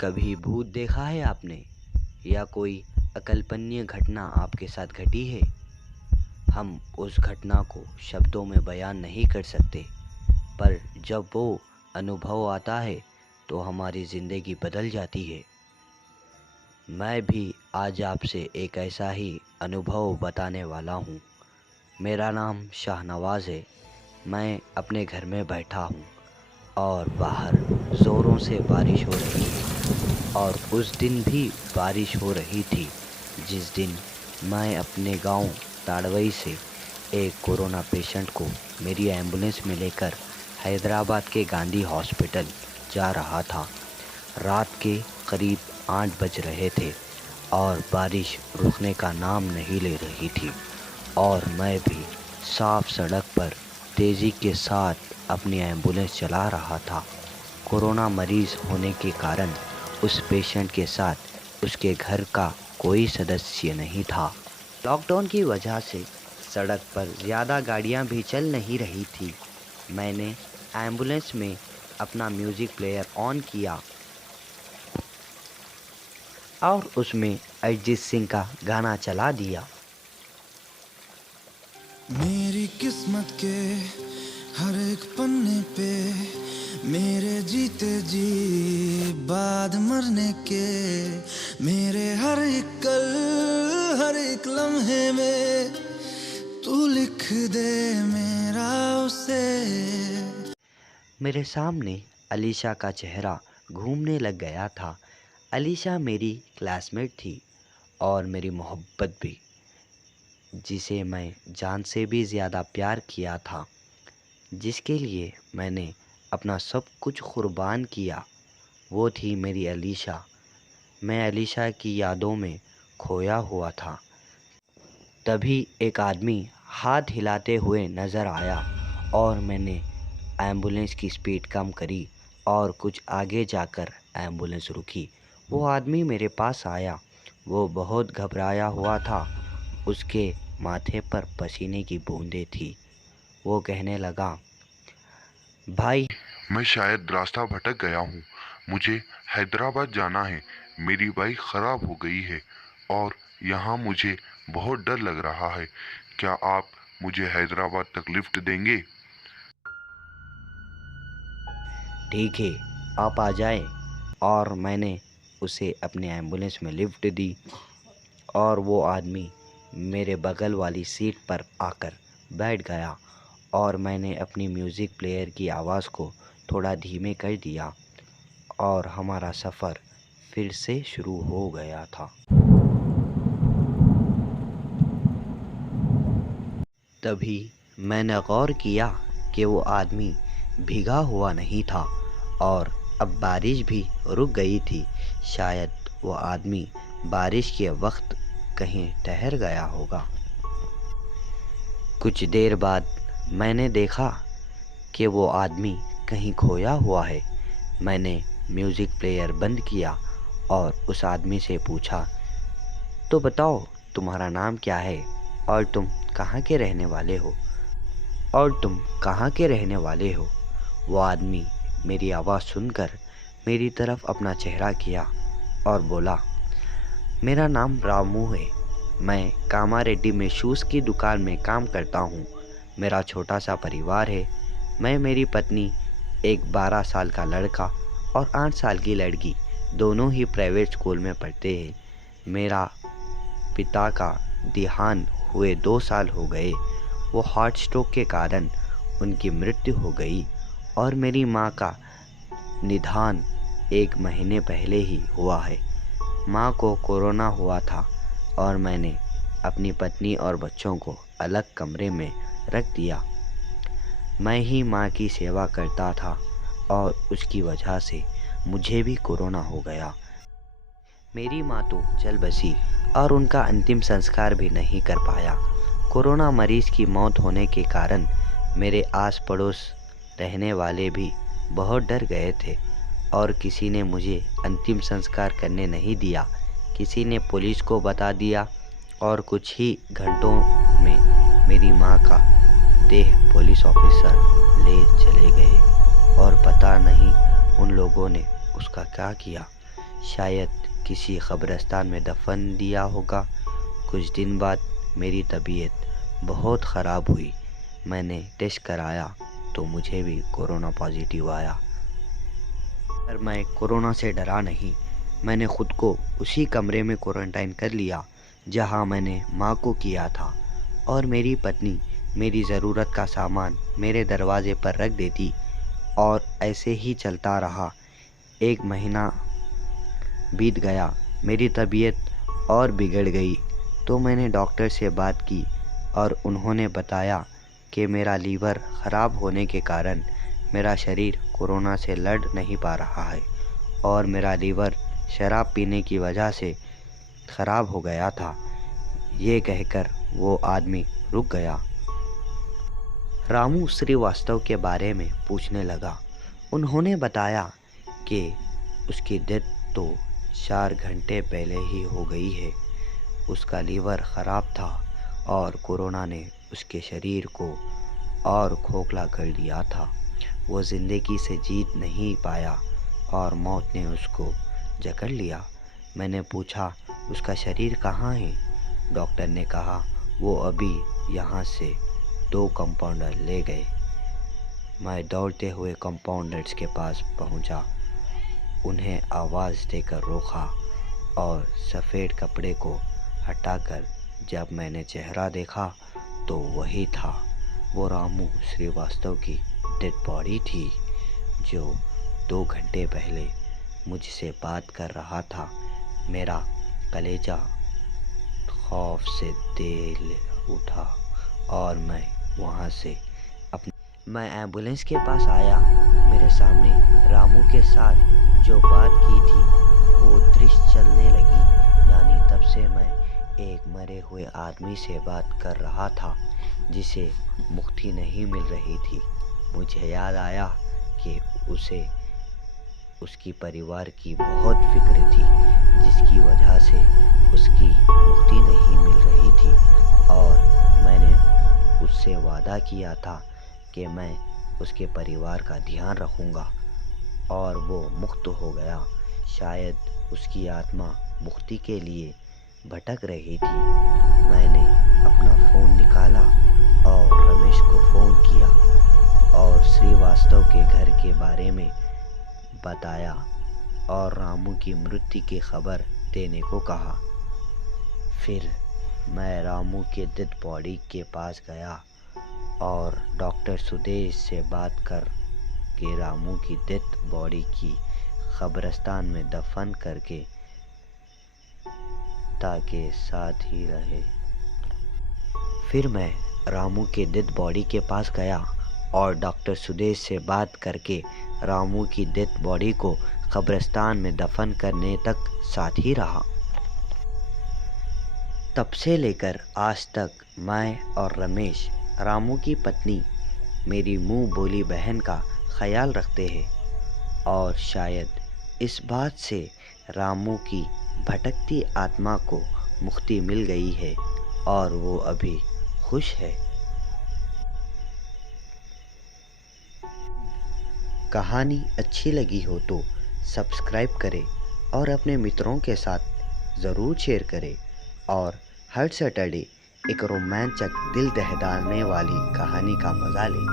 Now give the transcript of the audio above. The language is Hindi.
कभी भूत देखा है आपने, या कोई अकल्पनीय घटना आपके साथ घटी है? हम उस घटना को शब्दों में बयान नहीं कर सकते, पर जब वो अनुभव आता है तो हमारी ज़िंदगी बदल जाती है। मैं भी आज आपसे एक ऐसा ही अनुभव बताने वाला हूँ। मेरा नाम शाहनवाज़ है। मैं अपने घर में बैठा हूँ और बाहर ज़ोरों से बारिश हो रही है। और उस दिन भी बारिश हो रही थी जिस दिन मैं अपने गांव ताड़वई से एक कोरोना पेशेंट को मेरी एम्बुलेंस में लेकर हैदराबाद के गांधी हॉस्पिटल जा रहा था। रात के करीब 8 बज रहे थे और बारिश रुकने का नाम नहीं ले रही थी, और मैं भी साफ सड़क पर तेज़ी के साथ अपनी एम्बुलेंस चला रहा था। कोरोना मरीज़ होने के कारण उस पेशेंट के साथ उसके घर का कोई सदस्य नहीं था। लॉकडाउन की वजह से सड़क पर ज़्यादा गाड़ियां भी चल नहीं रही थी। मैंने एम्बुलेंस में अपना म्यूज़िक प्लेयर ऑन किया और उसमें अरिजीत सिंह का गाना चला दिया। मेरी किस्मत के हर एक पन्ने पे मेरे जीते जी बाद मरने के, मेरे हर एक कल हर एक लम्हे में तू लिख दे मेरा उसे। मेरे सामने अलीशा का चेहरा घूमने लग गया था। अलीशा मेरी क्लासमेट थी और मेरी मोहब्बत भी, जिसे मैं जान से भी ज़्यादा प्यार किया था, जिसके लिए मैंने अपना सब कुछ कुर्बान किया, वो थी मेरी अलीशा। मैं अलीशा की यादों में खोया हुआ था। तभी एक आदमी हाथ हिलाते हुए नज़र आया और मैंने एम्बुलेंस की स्पीड कम करी और कुछ आगे जाकर एम्बुलेंस रुकी। वो आदमी मेरे पास आया। वो बहुत घबराया हुआ था। उसके माथे पर पसीने की बूंदें थी। वो कहने लगा, भाई, मैं शायद रास्ता भटक गया हूँ। मुझे हैदराबाद जाना है। मेरी बाइक खराब हो गई है और यहाँ मुझे बहुत डर लग रहा है। क्या आप मुझे हैदराबाद तक लिफ्ट देंगे? ठीक है, आप आ जाए। और मैंने उसे अपने एम्बुलेंस में लिफ्ट दी और वो आदमी मेरे बगल वाली सीट पर आकर बैठ गया और मैंने अपनी म्यूज़िक प्लेयर की आवाज़ को थोड़ा धीमे कर दिया और हमारा सफ़र फिर से शुरू हो गया था। तभी मैंने गौर किया कि वो आदमी भीगा हुआ नहीं था और अब बारिश भी रुक गई थी। शायद वो आदमी बारिश के वक्त कहीं ठहर गया होगा। कुछ देर बाद मैंने देखा कि वो आदमी कहीं खोया हुआ है। मैंने म्यूज़िक प्लेयर बंद किया और उस आदमी से पूछा, तो बताओ, तुम्हारा नाम क्या है और तुम कहाँ के रहने वाले हो? वो आदमी मेरी आवाज़ सुनकर मेरी तरफ अपना चेहरा किया और बोला, मेरा नाम रामू है। मैं कामारेड्डी में शूज़ की दुकान में काम करता हूँ। मेरा छोटा सा परिवार है। मैं, मेरी पत्नी, एक 12 साल का लड़का और 8 साल की लड़की, दोनों ही प्राइवेट स्कूल में पढ़ते हैं। मेरा पिता का देहांत हुए 2 साल हो गए। वो हार्ट स्ट्रोक के कारण उनकी मृत्यु हो गई और मेरी माँ का निदान 1 महीने पहले ही हुआ है। माँ को कोरोना हुआ था और मैंने अपनी पत्नी और बच्चों को अलग कमरे में रख दिया। मैं ही माँ की सेवा करता था और उसकी वजह से मुझे भी कोरोना हो गया। मेरी माँ तो चल बसी और उनका अंतिम संस्कार भी नहीं कर पाया। कोरोना मरीज़ की मौत होने के कारण मेरे आस पड़ोस रहने वाले भी बहुत डर गए थे और किसी ने मुझे अंतिम संस्कार करने नहीं दिया। किसी ने पुलिस को बता दिया और कुछ ही घंटों में मेरी माँ का देह पुलिस ऑफिसर ले चले गए और पता नहीं उन लोगों ने उसका क्या किया। शायद किसी कब्रिस्तान में दफन दिया होगा। कुछ दिन बाद मेरी तबीयत बहुत ख़राब हुई। मैंने टेस्ट कराया तो मुझे भी कोरोना पॉजिटिव आया। पर मैं कोरोना से डरा नहीं। मैंने ख़ुद को उसी कमरे में क्वारंटाइन कर लिया जहां मैंने माँ को किया था, और मेरी पत्नी मेरी ज़रूरत का सामान मेरे दरवाज़े पर रख देती, और ऐसे ही चलता रहा। 1 महीना बीत गया, मेरी तबीयत और बिगड़ गई तो मैंने डॉक्टर से बात की और उन्होंने बताया कि मेरा लीवर ख़राब होने के कारण मेरा शरीर कोरोना से लड़ नहीं पा रहा है और मेरा लीवर शराब पीने की वजह से ख़राब हो गया था। ये कहकर वो आदमी रुक गया। रामू श्रीवास्तव के बारे में पूछने लगा। उन्होंने बताया कि उसकी डेथ तो 4 घंटे पहले ही हो गई है। उसका लीवर ख़राब था और कोरोना ने उसके शरीर को और खोखला कर दिया था। वो ज़िंदगी से जीत नहीं पाया और मौत ने उसको जकड़ लिया। मैंने पूछा, उसका शरीर कहाँ है? डॉक्टर ने कहा, वो अभी यहाँ से 2 कंपाउंडर ले गए। मैं दौड़ते हुए कंपाउंडर्स के पास पहुँचा, उन्हें आवाज़ देकर रोका और सफ़ेद कपड़े को हटाकर जब मैंने चेहरा देखा तो वही था। वो रामू श्रीवास्तव की डेड बॉडी थी जो 2 घंटे पहले मुझसे बात कर रहा था। मेरा कलेजा खौफ से दिल उठा और मैं वहाँ से मैं एम्बुलेंस के पास आया। मेरे सामने रामू के साथ जो बात की थी वो दृश्य चलने लगी। यानी तब से मैं एक मरे हुए आदमी से बात कर रहा था जिसे मुक्ति नहीं मिल रही थी। मुझे याद आया कि उसे उसकी परिवार की बहुत फिक्र थी जिसकी वजह से उसकी मुक्ति नहीं मिल रही थी, और मैंने उससे वादा किया था कि मैं उसके परिवार का ध्यान रखूँगा, और वो मुक्त हो गया। शायद उसकी आत्मा मुक्ति के लिए भटक रही थी। मैंने अपना फ़ोन निकाला और रमेश को फ़ोन किया और श्रीवास्तव के घर के बारे में बताया और रामू की मृत्यु की खबर देने को कहा। फिर मैं रामू के डेड बॉडी के पास गया और डॉक्टर सुदेश से बात कर के रामू की डेड बॉडी की कब्रिस्तान में दफन करके ताकि साथ ही रहे। फिर मैं रामू के डेड बॉडी के पास गया और डॉक्टर सुदेश से बात करके रामू की डेड बॉडी को कब्रिस्तान में दफन करने तक साथ ही रहा। तब से लेकर आज तक मैं और रमेश, रामू की पत्नी, मेरी मुंह बोली बहन का ख्याल रखते हैं, और शायद इस बात से रामू की भटकती आत्मा को मुक्ति मिल गई है और वो अभी खुश है। कहानी अच्छी लगी हो तो सब्सक्राइब करें और अपने मित्रों के साथ ज़रूर शेयर करें, और हर सैटरडे एक रोमांचक दिल दहलाने वाली कहानी का मज़ा लें।